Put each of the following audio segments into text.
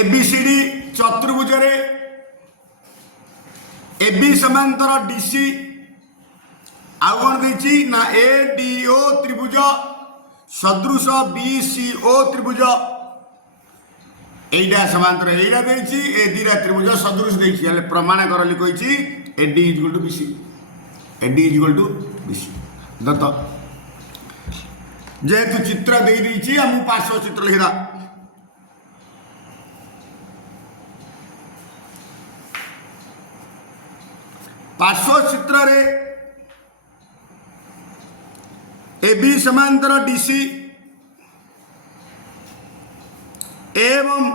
ABCD चतुर्भुज AB समांतर DC आउ कौन देती ना एडीओ त्रिभुज सदृश बीसीओ त्रिभुज एटा समांतर एटा देती ए दीटा त्रिभुज सदृश देती प्रमाण करली कही AD is equal to BC AD is equal to BC दत्त जेहेतु चित्र दे देती हम पार्श्व चित्र लिखा पार्श्व चित्र रे एबी समांतर डीसी एवं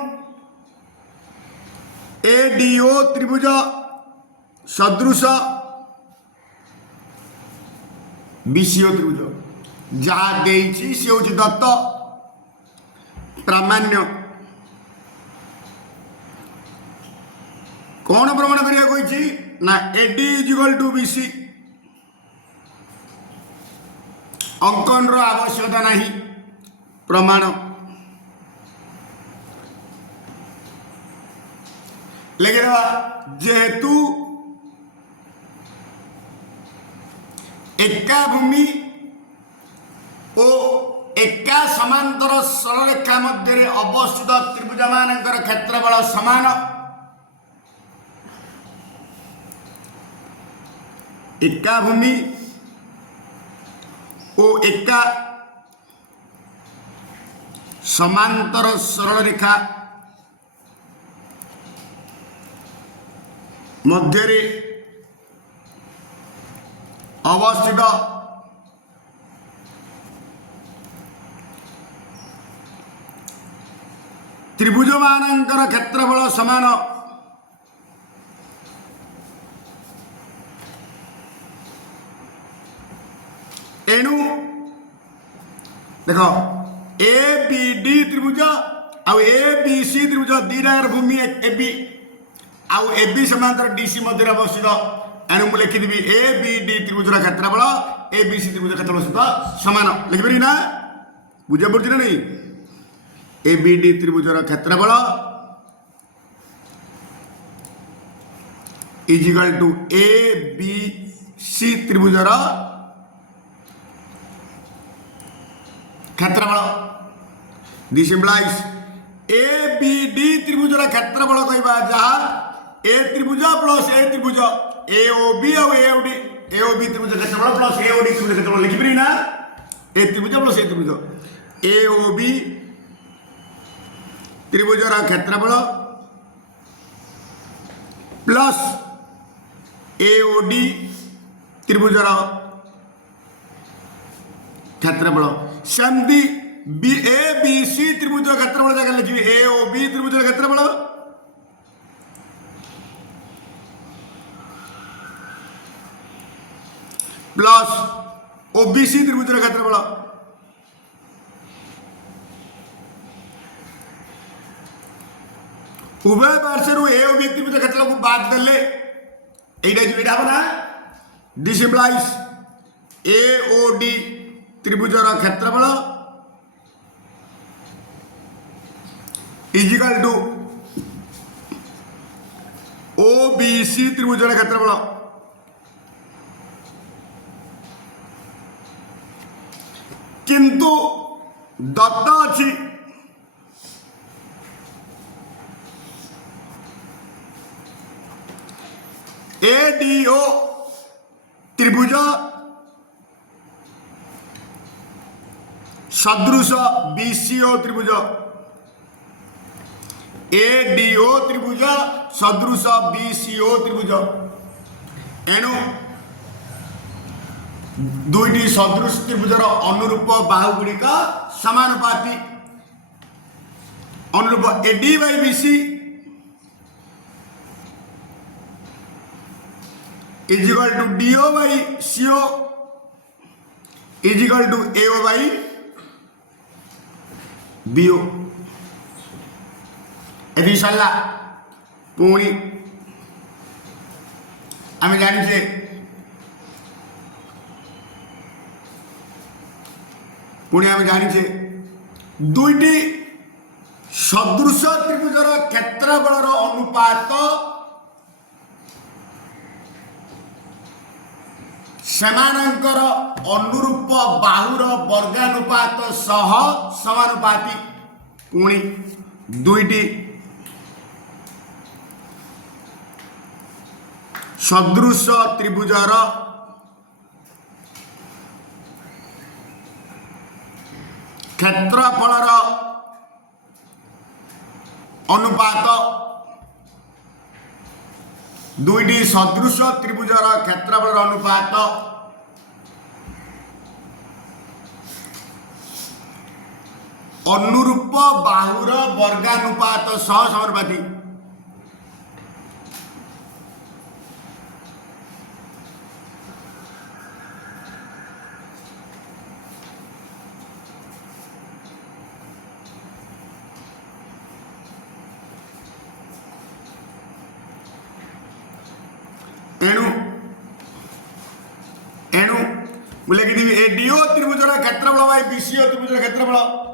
एडीओ त्रिभुज सदृश बीसीओ त्रिभुज जहाँ देती सी हूँ दत्त प्रामाण्य कौन प्रमाण करिया कही ना AD is equal to BC अंकन रो आवश्यकता नहीं प्रमाण लेकिन जेहेतु एका भूमि और एका समांतर सरलरेखा मध्य अवस्थित त्रिभुज मानकर क्षेत्रफल समान एका भूमि और एका समांतर सरलरेखा मध्य अवस्थित त्रिभुज मानकर क्षेत्रफल समान एणु देख ए बी डी त्रिभुज आउ ए बी सी त्रिभुज दीटार भूमि ए बी आउ ए बी समांतर डीसी मध्य अवस्थित एणु मुझे लिखिदेवी ए बी डी त्रिभुज क्षेत्रफल ए बी सी त्रिभुज क्षेत्रफल सहित सामान लिखिपारि ना बुझा पड़ी ना नहीं ए बी डी त्रिभुज क्षेत्रफल is equal to A B C त्रिभुज क्षेत्रफल this implies A B D त्रिभुज क्षेत्रफल कहवा जहाँ ए त्रिभुज प्लस ए त्रिभुज ए ओ बी और ए ओ बी त्रिभुज क्षेत्रफल प्लस ए ओ डी त्रिभुज क्षेत्रफल लिखिपारि ना ए त्रिभुज प्लस ए त्रिभुज ए ओ बी त्रिभुज क्षेत्रफल प्लस ए ओ डी त्रिभुज क्षेत्रफल सेमती ए बी सी त्रिभुज क्षेत्रफल जगह लिखिए ए ओ बी त्रिभुज क्षेत्रफल प्लस ओ बी सी त्रिभुज क्षेत्रफल उभय पार्श्व ए ओ बी त्रिभुज क्षेत्रफल को बाद देले एटा हम ना this implies A O D त्रिभुज क्षेत्रफल is equal to O B C त्रिभुज क्षेत्रफल किंतु दत्त अच्छी एडीओ त्रिभुज सदृश बीसीओ त्रिभुज एडीओ त्रिभुज सदृश बीसीओ त्रिभुज एणु दुईटी सदृश त्रिभुजर अनुरूप बाहु गुड़िक समानुपाती अनुरूप AD by BC is equal to DO by CO is equal to AO by BO यदि सरला पुणी आम जाने पुणी आम जाने दुईटी सदृश त्रिभुजर क्षेत्रफल अनुपात सेमानंकर अनुरूप बाहुर वर्गानुपात सह समानुपाती पुणी दुईटी सदृश त्रिभुजर क्षेत्रफल अनुपात दुईटी सदृश त्रिभुजर क्षेत्रफल अनुपात अनुरूप बाहुर वर्गानुपात सह समानुपाती एणु मुझे लिखिदेवी एडीओ त्रिभुजर क्षेत्रफल बाय बीसीओ त्रिभुजर क्षेत्रफल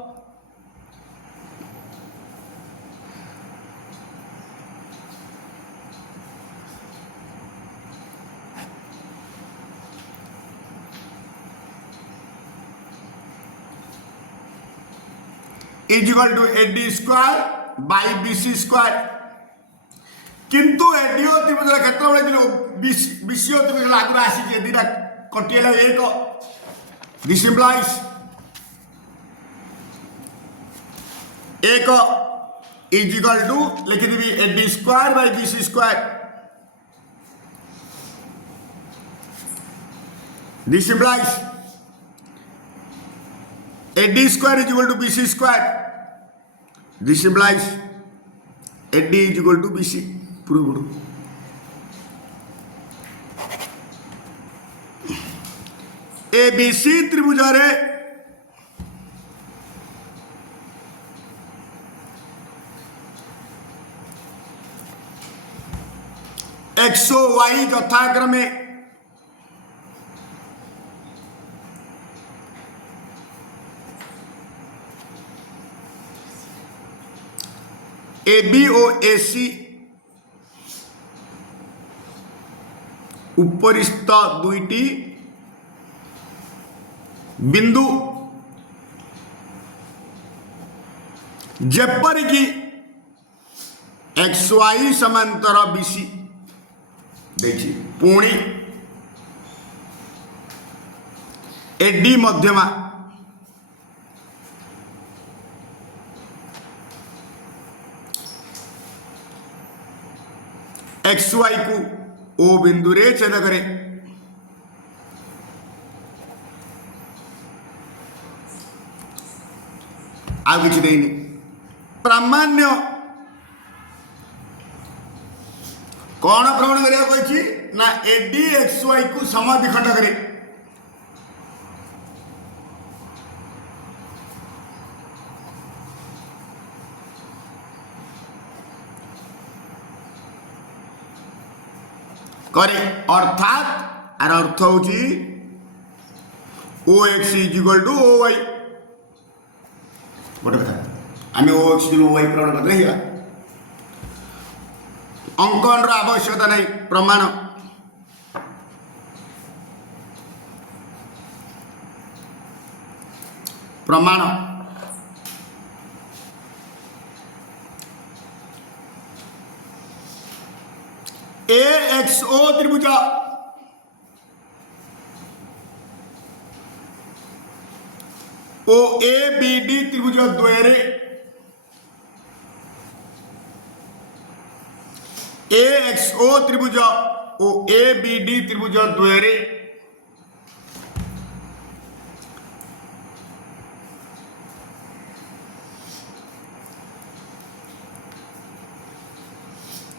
is equal to AD square by BC square किंतु एडीओ त्रिभुजर क्षेत्रफल बीसीओ त्रिभुज आगुरी आसी दीटा कटिगला एक दिस इम्प्लाइज एक इज इक्वल टू लिखिदेवी AD square by BC square this implies AD square is equal to BC square. This implies AD is equal to BC. Proved. ABC त्रिभुजारे XO Y यथाक्रमे AB और AC उपरिस्थ दुईटी बिंदु जेपरिकी XY समांतर BC देखिए पुणी AD मध्यमा XY को O बिंदु रे छेद करे आ किसी देनी प्रामाण्य कौन प्रमाण करिया कहि ना AD XY को समाभिखंड करे करे अर्थात आर अर्थ होची OX is equal to OY गोटे कथा आम OX OY प्रमाण करते रहिया अंकन आवश्यकता नहीं प्रमाण प्रमाण AXO त्रिभुज OABD त्रिभुज द्वयरे AXO त्रिभुज OABD त्रिभुज द्वयरे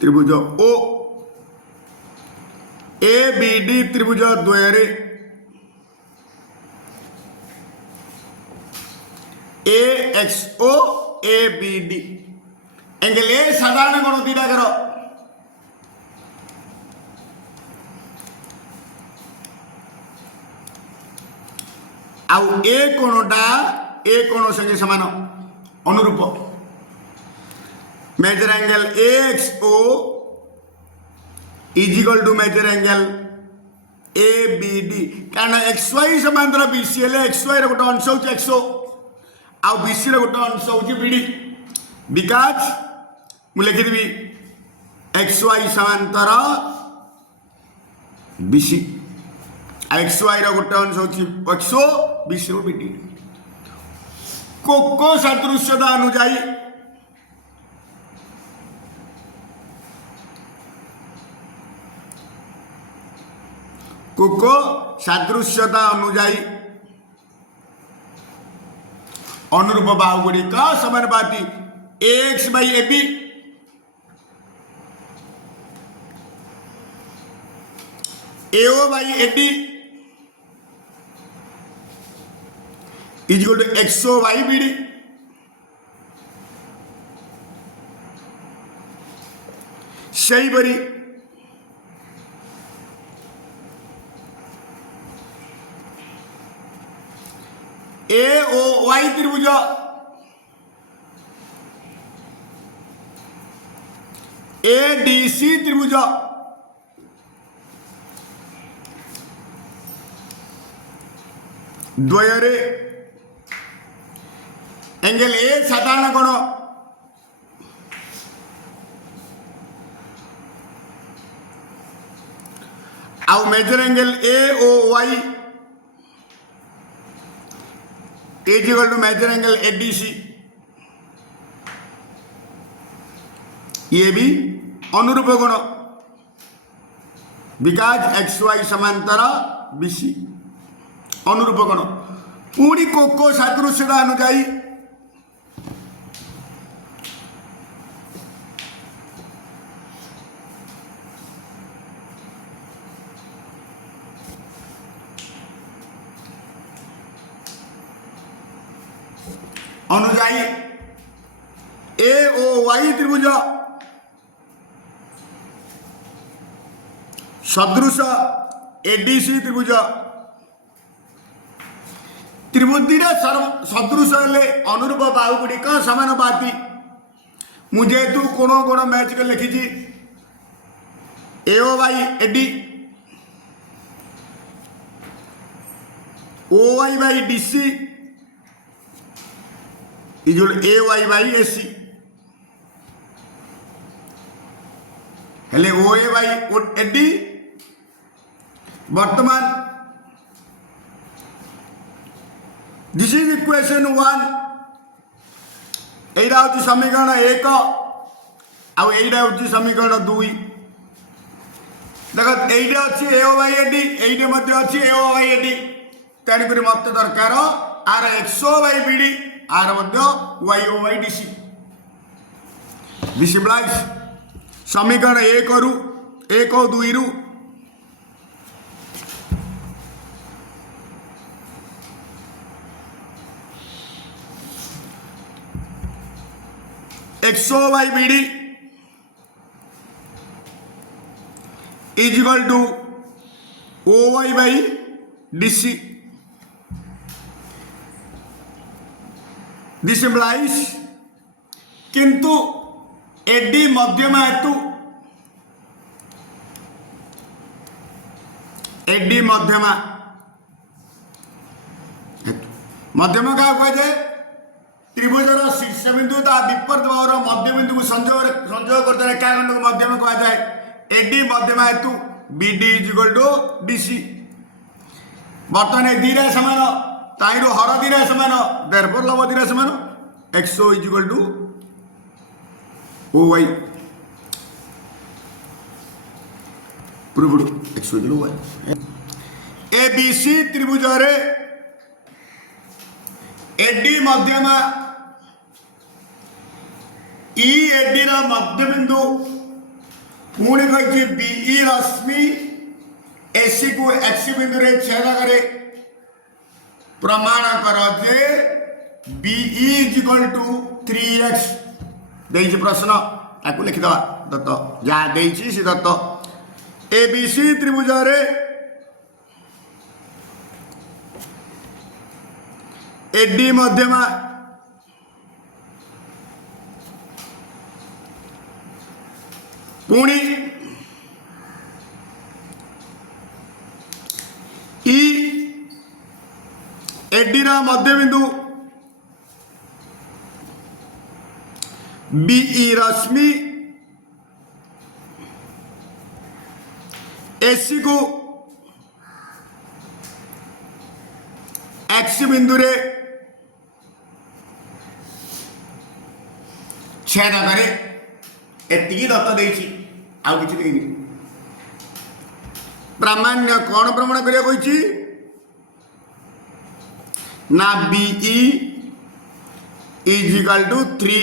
त्रिभुज O ABD त्रिभुज द्वयरे AXO ABD एंगल ए साधारण कोण दीटा कर आउ ए कोणटा ए कोण संगे समान अनुरूप measure angle AXO is equal to major angle ABD कारण XY समांतर BC हेले XY रो गोटे अंश होची XO आ BC रो गोटे अंश होची BD बिकॉज मु लिखि देबी XY समांतर BC XY रो गोटे अंश होची XO BC रो BD कोको सदृश्यता अनुଯାयी कोको सादृश्यता अनुଯାयी अनुरूप बाहु गुड़िक समानुपाती AX by AB AO by AD is equal to XO by BD सेहीपरि AOY त्रिभुज ADC त्रिभुज द्वयरे एंगल A साधारण कोण आउ measure angle AOY is equal to measure angle ADC ये भी अनुरूप गुण बिकॉज XY समांतर BC अनुरूप गुण पूरी कोको सादृश्यता अनुଯାयी AOY त्रिभुज सदृश ADC त्रिभुज त्रिभुज सदृश हेले अनुरूप बाहु गुड़िक समानुपाती मुझे कोण कोण मैच कर लिखी AO by AD OY by DC is equal to AY by AC हेले OA by AD वर्तमान दिस इज इक्वेशन 1 एटा हूँ समीकरण 1 आउ एटा हूँ समीकरण 2 देख एटा अच्छी AO by AD एटे मध्य अच्छी AO by AD तेणुक मत दरकार आर XO by BD आर मध्य YO by DC this implies समीकरण 1 रु 1 और 2 रु XO by BD is equal to OY by DC. This implies किंतु AD मध्यम हेतु AD मध्यम मध्यम क्या कह जाए त्रिभुजर शीर्ष बिंदु ता विपरीत बाहुर मध्य बिंदु को संयोग करते रेखाखंड को मध्यम कह जाए AD मध्यम हेतु BD is equal to DC बर्तमान दीटा समान ताइरो हर दीटा समान देयरफॉर लव दीटा समान XO is equal to OY proved XO is equal to OY ABC त्रिभुज रे AD मध्यम EAD रा मध्य बिंदु पुणी कही BE रश्मि AC को X बिंदु रे छेद करे प्रमाण कर जे BE is equal to 3x देइछि प्रश्न ताकू लिखि दवा दत्त जा देइछि से दत्त ABC त्रिभुज रे AD मध्यम पुणी ई एडीर मध्यबिंदु बीई रश्मि एसी को एक्स बिंदु रे छेद करे एतिकी दत्त देछि आउ किछि देइनि प्रामाण्य कौन प्रमाण करिया कहिछि ना BE is equal to 3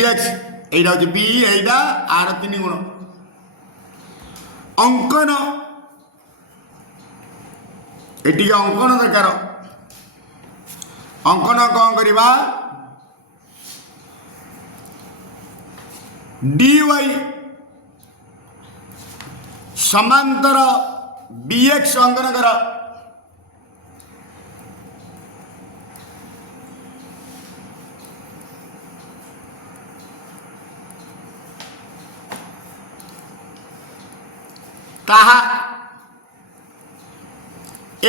X एटा होछि बीई एटा आर 3 गुण अंकन एटी अंकन दरकार अंकन कौन करवा dy समांतर bx अंकन कर ताहा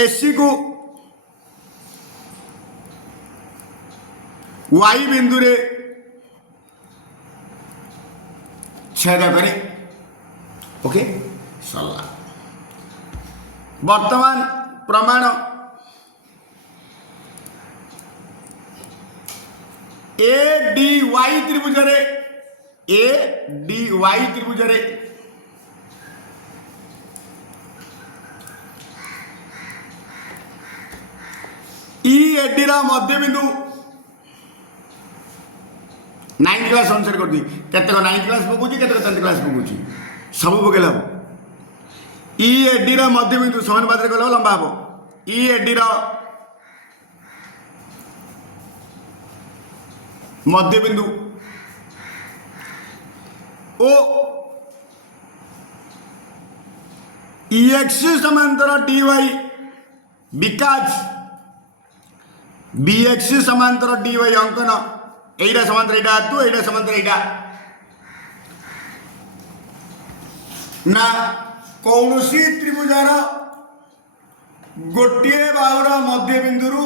एसी को वाई बिंदु रे छेद करे ओके सरला वर्तमान प्रमाण ए डी वाई त्रिभुज रे ए डी वाई त्रिभुज रे ई एडी रा मध्य बिंदु 9th क्लास अनुसार कर दी केतक 9th क्लास पकोची केतक 10th क्लास पकोची सब पकेला ई एडी रा मध्य बिंदु समान बादरे गला लंबा हो ई एडी रा मध्य बिंदु ओ ई एक्स समांतर डी वाई बिकाज bx समांतर dy अंकन एटा समांतर एटा तू एटा समांतर एटा ना कौनसी त्रिभुजार गोटे बाहुर मध्य बिंदु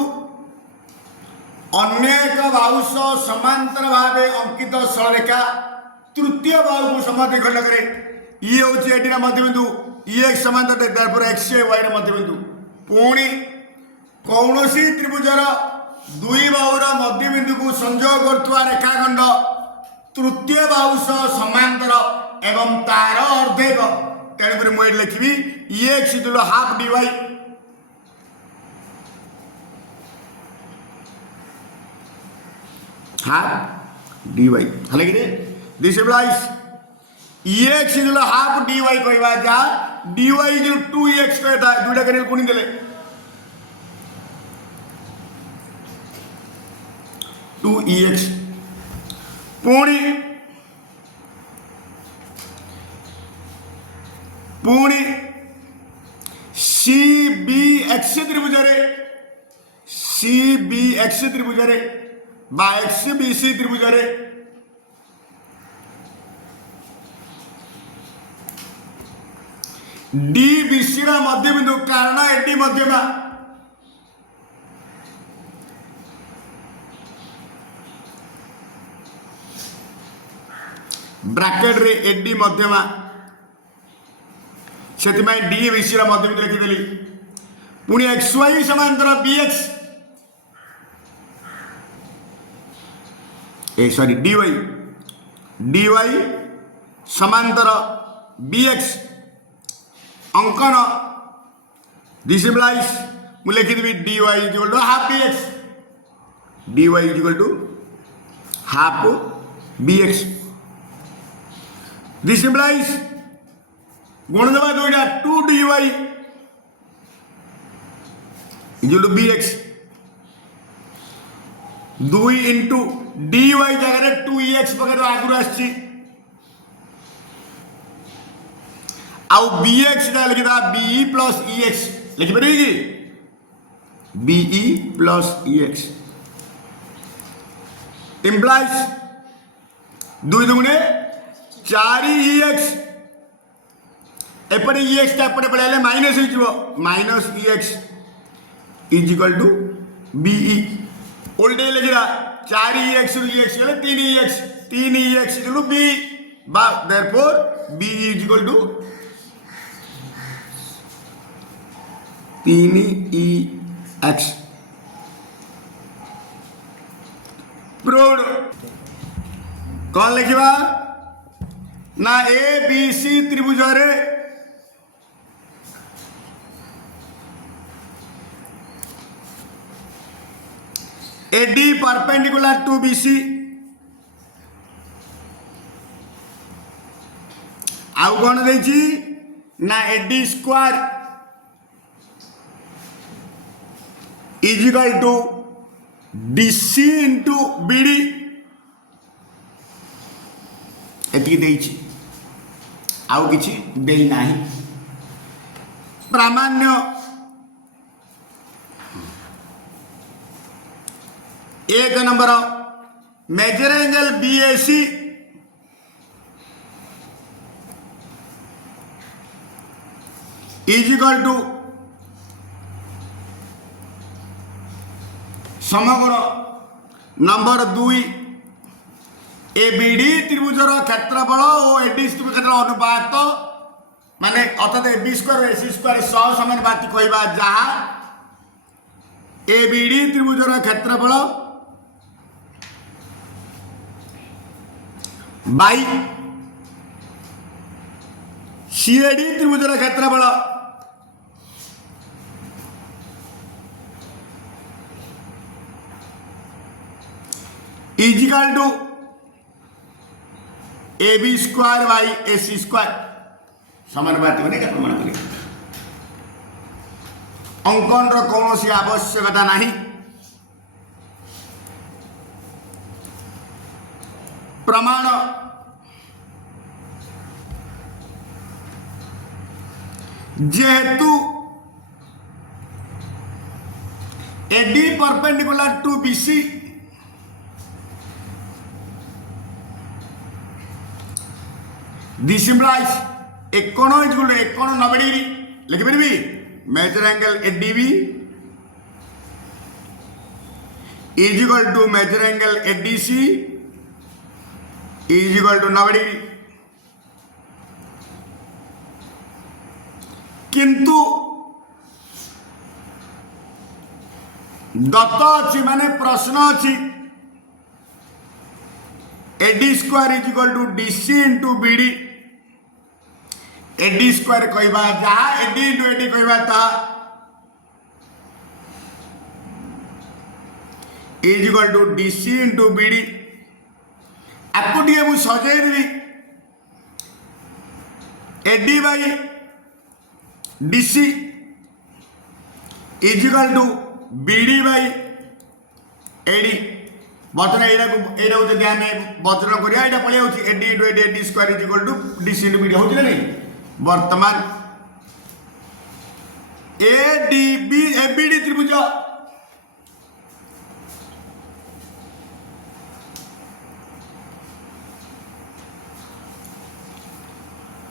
अन्य एक बाहु सह समांतर भाव अंकित सरलरेखा तृतीय बाहु को समाधि खंड करे ये हूँ एटी मध्य बिंदु ये समांतर एक्स वाई मध्य बिंदु पुणी कौनसी त्रिभुजार दुई बाहुर मध्य बिंदु को संयोग करथुआ रेखाखंड तृतीय बाहु सह समांतर एवं तार अर्धेक तेणुक मुझे लिखी ये X half D Y half D Y है कि दिस इम्प्लाइज ये एक्स हाफ डी वाई कहवा जा डी वाई 2x कहता है दुईटा करेल गुणी देले 2ex पुणी पुणी CBX त्रिभुज CBX त्रिभुज बा XBC त्रिभुज DBC रा मध्य बिंदु कारण एटी मध्यमा ब्रैकेट रे एडी मध्यमा से डीबीसी मध्य बिंदु लिखिदेली पुणी एक्स वाई समांतर बीएक्स सॉरी dy समांतर बीएक्स अंकन दिस इम्प्लाइज मु लिखिदेवी dy equal to half BX dy equal to half BX this implies गुण दबा दुईटा 2dy equal to BX 2 into dy जगह 2ex पकड़ आगुरी आसी आउ bx लिखिदा be प्लस ex लिखिपर कि be प्लस ex इम्प्लाइज 2 दुगुणे 4EX एपटे EX टा एपटे पळाले माइनस हो जिवो minus EX is equal to BE ओल्ड लिखिला 4EX रु EX गले 3EX 3EX is to B बा therefore BE is equal to 3EX proved कौन लिखिबा ना ABC त्रिभुज रे AD perpendicular to BC आउ कौन देछि ना AD square is equal to DC into BD एति देछि आउ किछि देई नाही प्रामाण्य एक number measure angle BAC is equal to समग्र नंबर 2 ABD त्रिभुजर क्षेत्रफल और AD त्रिभुज क्षेत्र अनुपात माने अर्थात AB स्क्वायर AC स्क्वायर सह समानुपाती कहबा जहा ABD त्रिभुजर क्षेत्रफल बाई CAD त्रिभुजर क्षेत्रफल is equal to AB square by AC square समानुपाती बने प्रमाण करें अंकन रो कौन सी आवश्यकता नहीं प्रमाण जेहेतु AD perpendicular to BC this implies एकोण इज इक्वल टू एकोण 90 डिग्री लिखि परबी measure angle ADB is equal to major angle ADC is equal to 90 degree किंतु दत्त अच्छी माने प्रश्न अच्छी AD square is equal to DC into BD AD square कहबा जहा AD इंटू AD कहबा ता is equal to DC into BD आपको दिए मु सजाई देवी AD by DC is equal to BD by AD बर्तमान एटा जदि आम वज्रण करिया एटा पळि आउछि AD into AD AD square is equal to DC into BD होछि ना नहीं वर्तमान ADB ABD त्रिभुज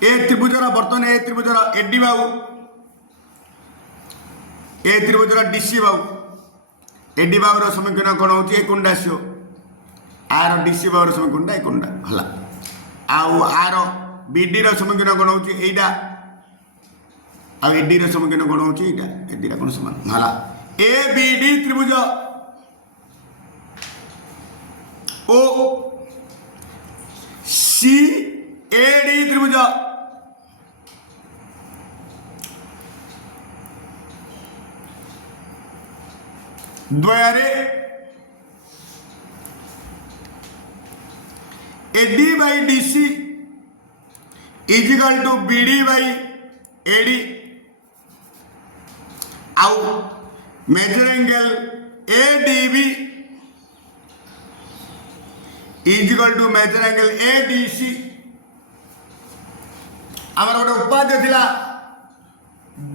ए त्रिभुजर बर्तमान ए त्रिभुजर AD बाहु ए त्रिभुजर DC बाहु AD बाहुर समीकरण कौन हो एकोणटा आसो आर DC बाहुर समीकरण एकोणटा हला आउ आर BD र समीकरण कौन हो एटा आ AD र समीकरण कौन हो एटा AD रा कौन समान हला ABD त्रिभुज ओ CAD त्रिभुज द्वयरे AD by DC is equal to BD by AD आउ measure angle ADB is equal to major angle ADC आमर गोटे उपाध्य थिला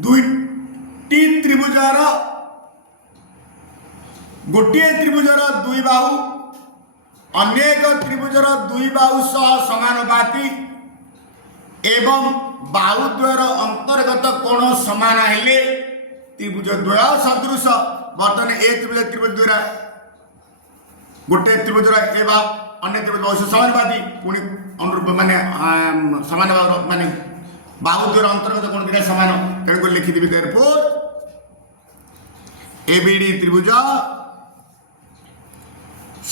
दुईटी त्रिभुजार गोटे त्रिभुजर दुई बाहु अन्य एक त्रिभुजर दुई बाहु सह समानुपाती एवं बाहुद्वयर अंतर्गत कोण समान हेले त्रिभुज द्वय सदृश बर्तमान ए त्रिभुज द्वारा गोटे त्रिभुज एवं अन्य त्रिभुज अवश्य समानुपाती पुणी अनुरूप माने समान माने बाहुद्वयर अंतर्गत कोण दुटा समान तेणुक लिखिदेवी देयरफॉर एबीडी त्रिभुज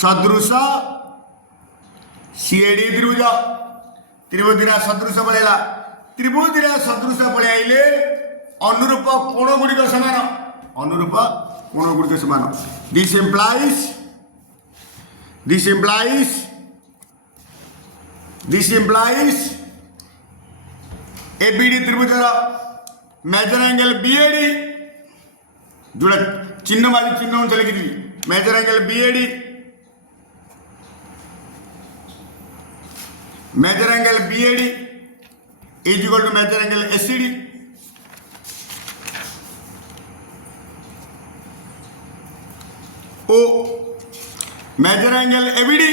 सदृश सीएडी त्रिभुज त्रिभुजा सदृश पड़ेगा त्रिभुजा सदृश पड़े आइले अनुरूप कोण गुड़िक समान अनुरूप कोण गुड़िक समान दिस implies एबीडी त्रिभुजर मेजर एंगल बीएडी जोड़ा चिन्ह वाली चिन्ह लिखी थी major angle BAD major angle BAD is equal to major angle ACD ओ major angle ABD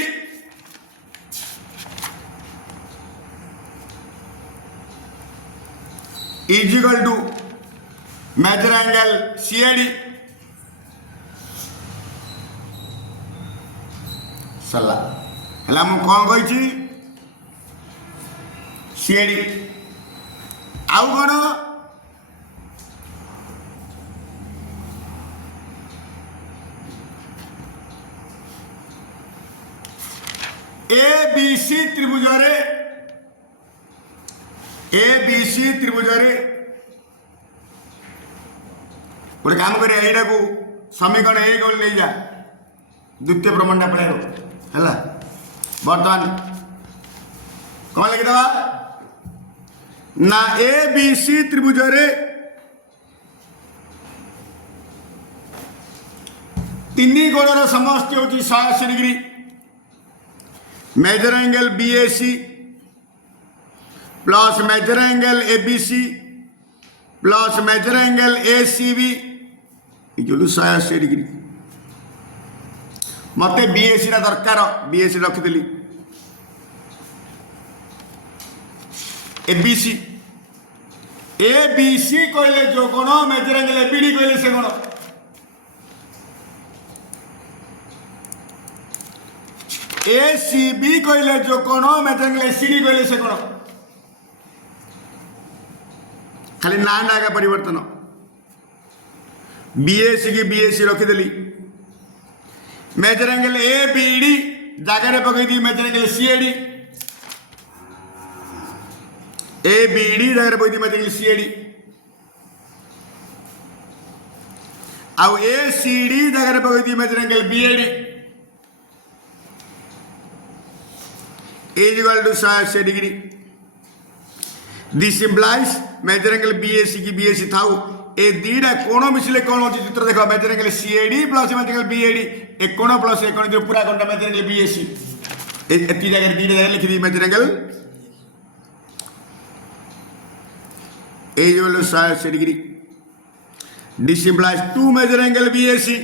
is equal to major angle CAD सला हला मु कौन कही सीएडी आउ कौन एबीसी त्रिभुजरे गोटे काम कर यहीटा को समीकरण एक ले जा द्वितीय प्रमाणटा पढ़ाइब है बर्तमान कौन लिखिदवा ना एबीसी त्रिभुजरे तीन कोणर समष्टि होची 180 degree measure angle BAC plus major angle ABC plus major angle ACB equal 180 degree मते बीएसी दरकार बीएसी रखिदेली एबीसी एबीसी कहले जो कोण मेजर एंगल एबीडी कहले से कोण एसीबी कहले जो कोण मेजर एंगल एसीडी कहले से कोण खाली ना ना का परिवर्तन बीएसी की बीएसी रखिदेली मेजर एंगल एबीडी जगह पकई मेजर एंगल सीएडी एबीडी जगह पकई मेजर एंगल सीएडी आउ एसीडी जगह पकई major angle BAD is equal to 180 degree this implies major angle BAC की बीएसी थाउ ए दीटा कोण मिसले कोण होची चित्र देखो major angle CAD plus major angle BAD एक कोण प्लस एक कोण जो पूरा कोणटा मेजर एंगल बीएसी एती जगह दीटा जगह लिखि दी measure angle is equal to 180 degree this implies two major angle BAC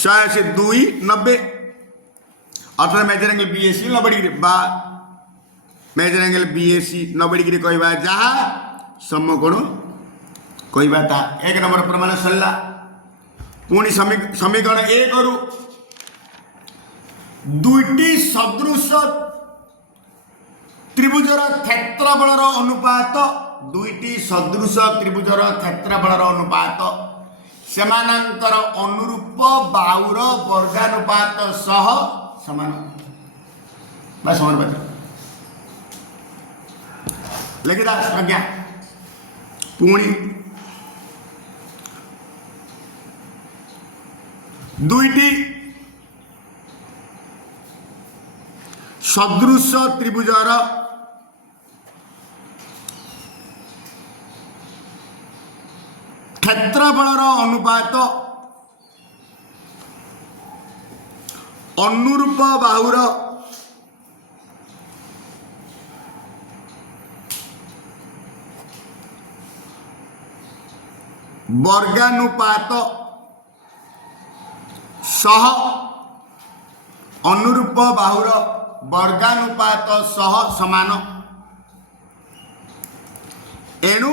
180 2 90 अर्थात मेजर एंगल बीएसी 90 डिग्री बा मेजर एंगल बीएसी 90 डिग्री कहवा जहाँ समकोण कहवा ता एक नंबर प्रमाण सरला पुणी समीकरण ए करू दुईटी सदृश त्रिभुजर क्षेत्रफलर अनुपात दुईटी सदृश त्रिभुजर क्षेत्रफलर अनुपात सेमानंतर अनुरूप बाहुर वर्गानुपात सह समान बा समानुपाती लिखिदा आज्ञा पुणी दुईटी सदृश त्रिभुजर क्षेत्रफलर अनुपात अनुरूप बाहुर वर्गानुपात सह अनुरूप बाहुर वर्गानुपात सह समान। एणु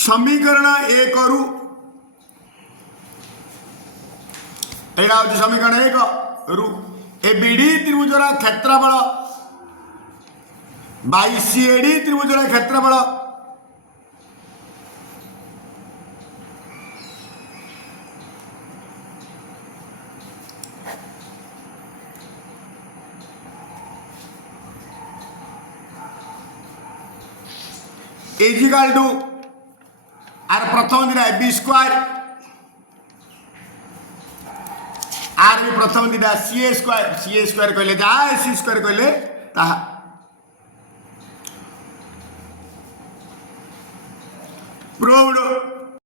समीकरण 1 रु एटा हूँ समीकरण 1 रु ए बीडी त्रिभुजर क्षेत्रफल बाई सीएडी त्रिभुजर क्षेत्रफल इज इक्वल टू आर प्रथम दिन ए बी स्क्वायर आर भी प्रथम दिन सी ए स्क्वायर कहले जहाँ सी स्क्वायर कहले ताहा